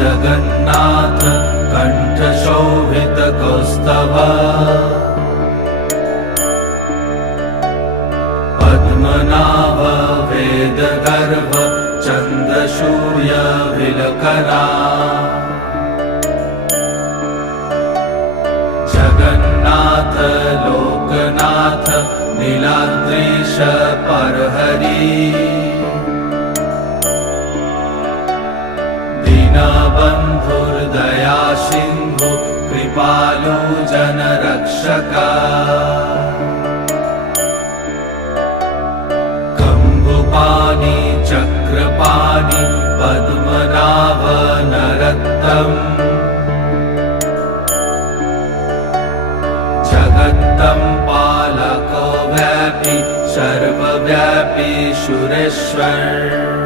जगन्नाथ कण्ठशोभितकौस्तभ पद्मनाभ वेदगर्भ चन्द्रसूर्यविलकना जगन्नाथ लोकनाथ नीलाद्रीश परहरि दीनबन्धुर्दया सिन्धु कृपालु जनरक्षका कम्बुपाणि चक्रपाणि पद्मनाभ नरोत्तम जगत्तं पालको व्यापी सर्वव्यापी सुरेश्वर